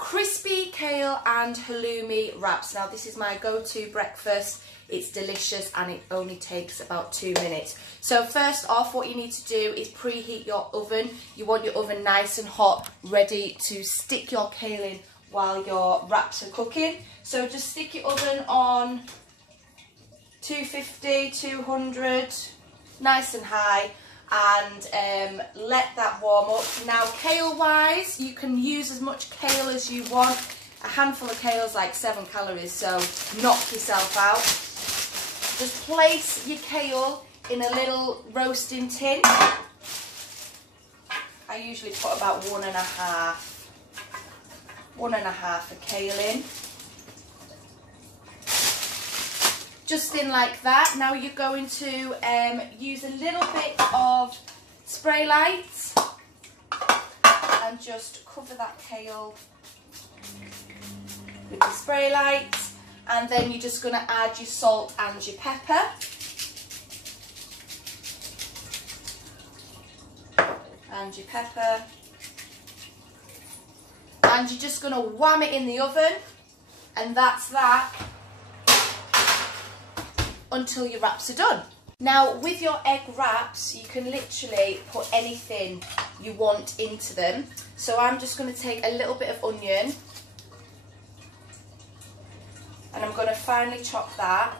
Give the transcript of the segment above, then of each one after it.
crispy kale and halloumi wraps. Now this is my go-to breakfast. It's delicious and it only takes about 2 minutes. So first off, what you need to do is preheat your oven. You want your oven nice and hot, ready to stick your kale in while your wraps are cooking. So just stick your oven on 250, 200, nice and high, and let that warm up. Now kale wise, you can use as much kale as you want. A handful of kale is like 7 calories, so knock yourself out. Just place your kale in a little roasting tin. I usually put about 1.5 of kale in. Just in like that. Now you're going to use a little bit of spray light and just cover that kale with the spray light, and then you're just going to add your salt and your pepper. And your pepper. And you're just going to wham it in the oven, and that's that until your wraps are done. Now with your egg wraps, you can literally put anything you want into them. So I'm just going to take a little bit of onion and I'm going to finely chop that.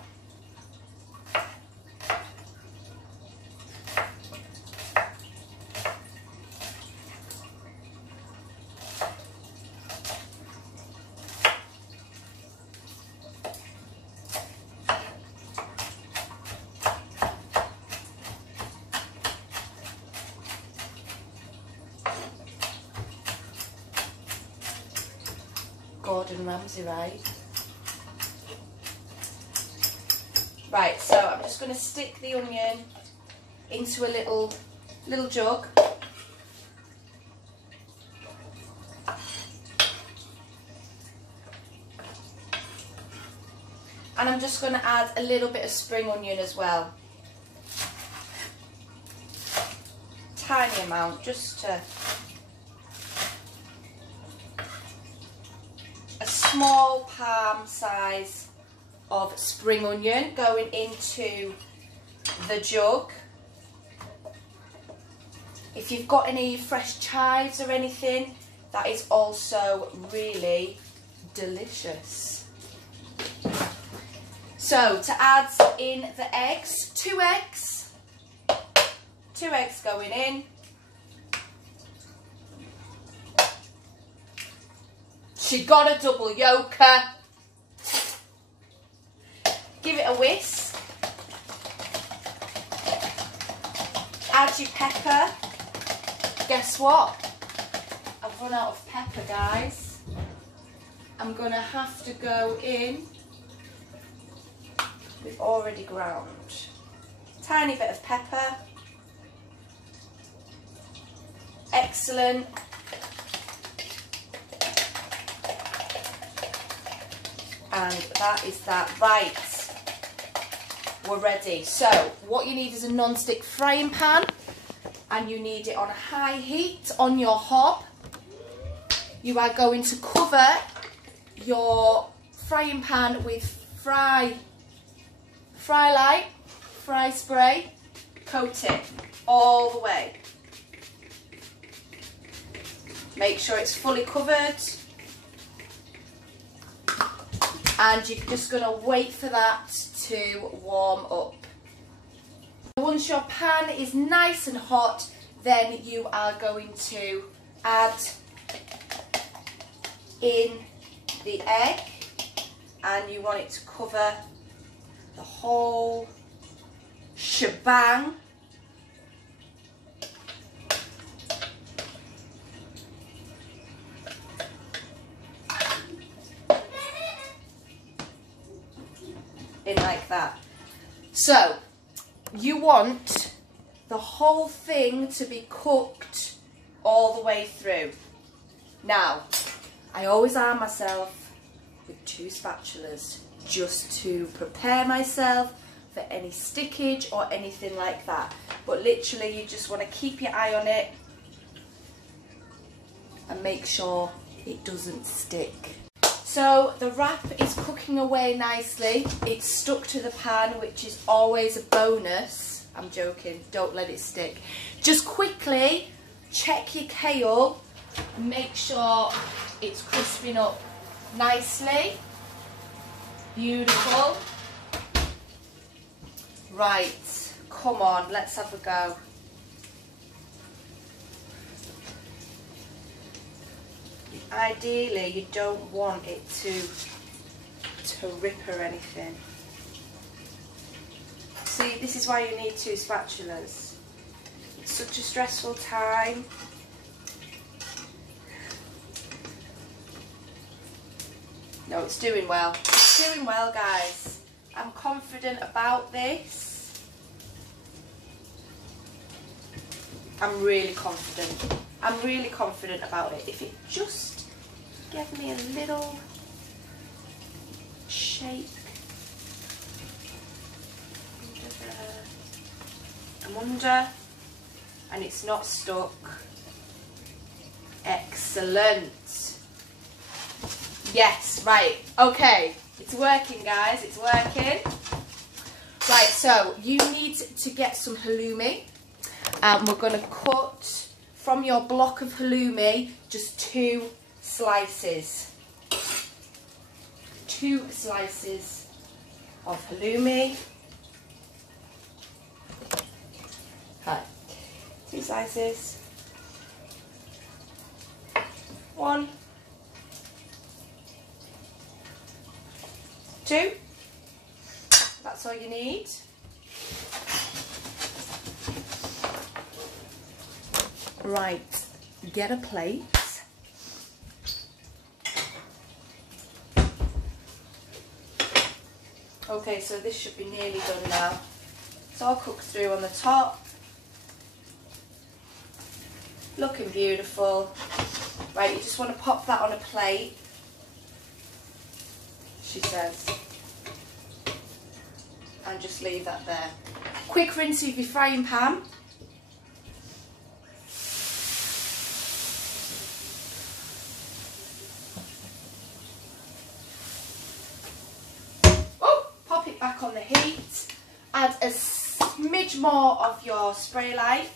Gordon Ramsay, right? Right, so I'm just going to stick the onion into a little jug. And I'm just going to add a little bit of spring onion as well. Tiny amount, just to... a small palm size of spring onion going into the jug. If you've got any fresh chives or anything, that is also really delicious. So to add in the eggs, 2 eggs going in. She got a double yolker. Give it a whisk. Add your pepper. Guess what? I've run out of pepper, guys. I'm going to have to go in with already ground. Tiny bit of pepper. Excellent. And that is that. Right, we're ready. So what you need is a non-stick frying pan, and you need it on a high heat on your hob. You are going to cover your frying pan with fry spray. Coat it all the way. Make sure it's fully covered. And you're just going to wait for that to warm up. Once your pan is nice and hot, then you are going to add in the egg, and you want it to cover the whole shebang. In like that. So you want the whole thing to be cooked all the way through. Now I always arm myself with 2 spatulas just to prepare myself for any stickage or anything like that, but literally you just want to keep your eye on it and make sure it doesn't stick. So the wrap is cooking away nicely. It's stuck to the pan, which is always a bonus. I'm joking, don't let it stick. Just quickly check your kale, make sure it's crisping up nicely. Beautiful. Right, come on, let's have a go. Ideally, you don't want it to rip or anything. See, this is why you need 2 spatulas. It's such a stressful time. No, it's doing well. It's doing well, guys. I'm confident about this. I'm really confident. I'm really confident about it. If it just gave me a little shake. I'm under, and it's not stuck. Excellent. Yes, right, okay. It's working, guys, it's working. Right, so you need to get some halloumi. And we're going to cut from your block of halloumi just 2 slices. 2 slices of halloumi. Hi. 2 slices. 1. 2. That's all you need. Right, get a plate. Okay, so this should be nearly done now. It's all cooked through on the top. Looking beautiful. Right, you just want to pop that on a plate, she says. And just leave that there. Quick rinse of your frying pan. Back on the heat, add a smidge more of your spray light,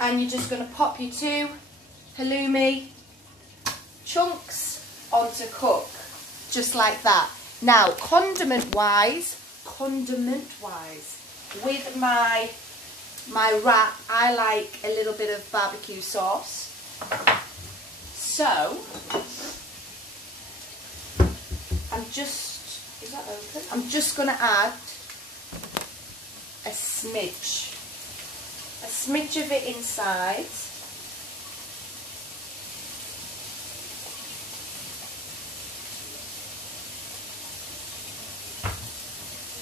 and you're just going to pop your 2 halloumi chunks onto cook, just like that. Now, condiment wise, with my wrap, I like a little bit of barbecue sauce. So is that open? I'm just going to add a smidge of it inside.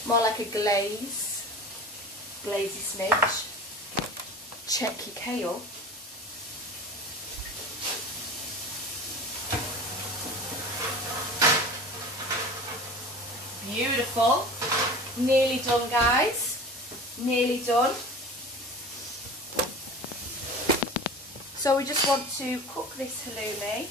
More like a glazy smidge. Check your kale. Beautiful. Nearly done, guys. Nearly done. So we just want to cook this halloumi.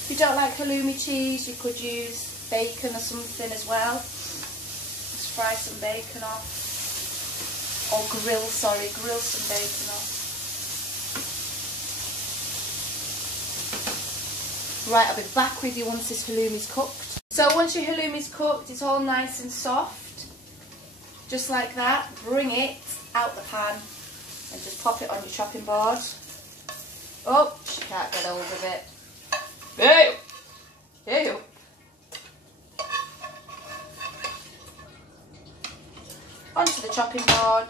If you don't like halloumi cheese, you could use bacon or something as well. Just fry some bacon off. Or grill some bacon off. Right, I'll be back with you once this halloumi's cooked. So once your halloumi's cooked, it's all nice and soft. Just like that, bring it out the pan and just pop it on your chopping board. Oh, she can't get hold of it. Ew! Ew! Onto the chopping board,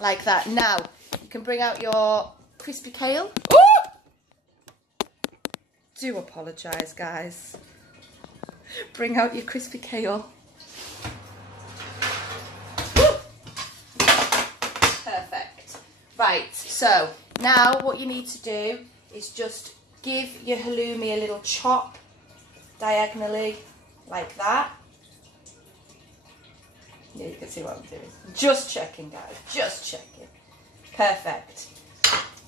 like that. Now, you can bring out your crispy kale. Ooh! Do apologise, guys. Bring out your crispy kale. Ooh! Perfect. Right, so now what you need to do is just give your halloumi a little chop diagonally like that. Yeah, you can see what I'm doing. Just checking, guys, just checking. Perfect.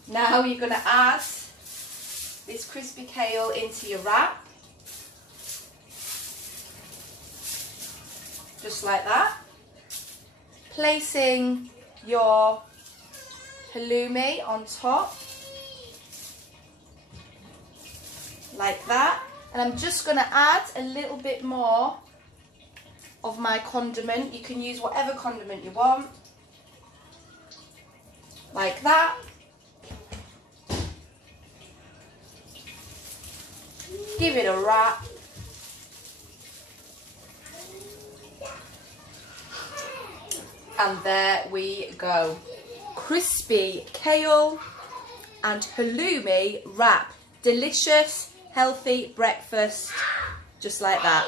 Now you're going to add this crispy kale into your wrap. Just like that. Placing your halloumi on top. Like that. And I'm just going to add a little bit more of my condiment. You can use whatever condiment you want. Like that. Give it a wrap. And there we go. Crispy kale and halloumi wrap. Delicious, healthy breakfast, just like that.